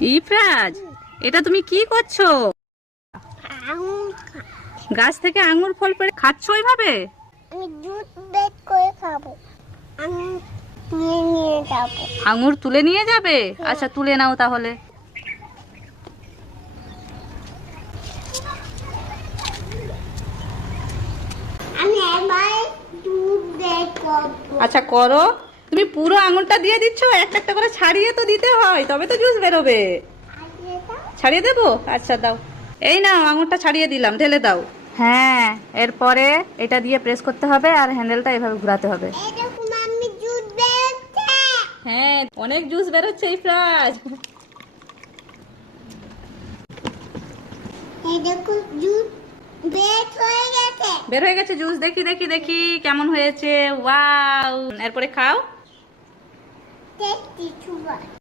ইফরাজ, এটা তুমি কি করছো? আঙুর গাছ থেকে আঙ্গুর ফল পেড়ে খাচ্ছো এইভাবে? আমি দুধ বের করে খাবো। আমি নিয়ে যাবো। আঙ্গুর তুলে নিয়ে যাবে? আচ্ছা, তুলে নাও তাহলে। আমি এবার দুধ বের করবো। আচ্ছা করো। তুমি পুরো আঙুরটা দিয়ে দিচ্ছ? একটা একটা করে ছাড়িয়ে তো দিতে হয়, তবে তো জুস বেরোবে। আর এটা ছাড়িয়ে দেবো? আচ্ছা দাও। এই নাও, আঙুরটা ছাড়িয়ে দিলাম, ঢেলে দাও। হ্যাঁ, এরপরে এটা দিয়ে প্রেস করতে হবে আর হ্যান্ডেলটা এভাবে ঘোরাতে হবে। এরকম আমি দুধ বেরোচ্ছে। হ্যাঁ, অনেক জুস বেরোচ্ছে ইফরাজ। এরকম দুধ বের হয়ে গেছে। বের হয়ে গেছে জুস। দেখি দেখি দেখি কেমন হয়েছে। ওয়াও! এরপরে খাও। Tasty sugar.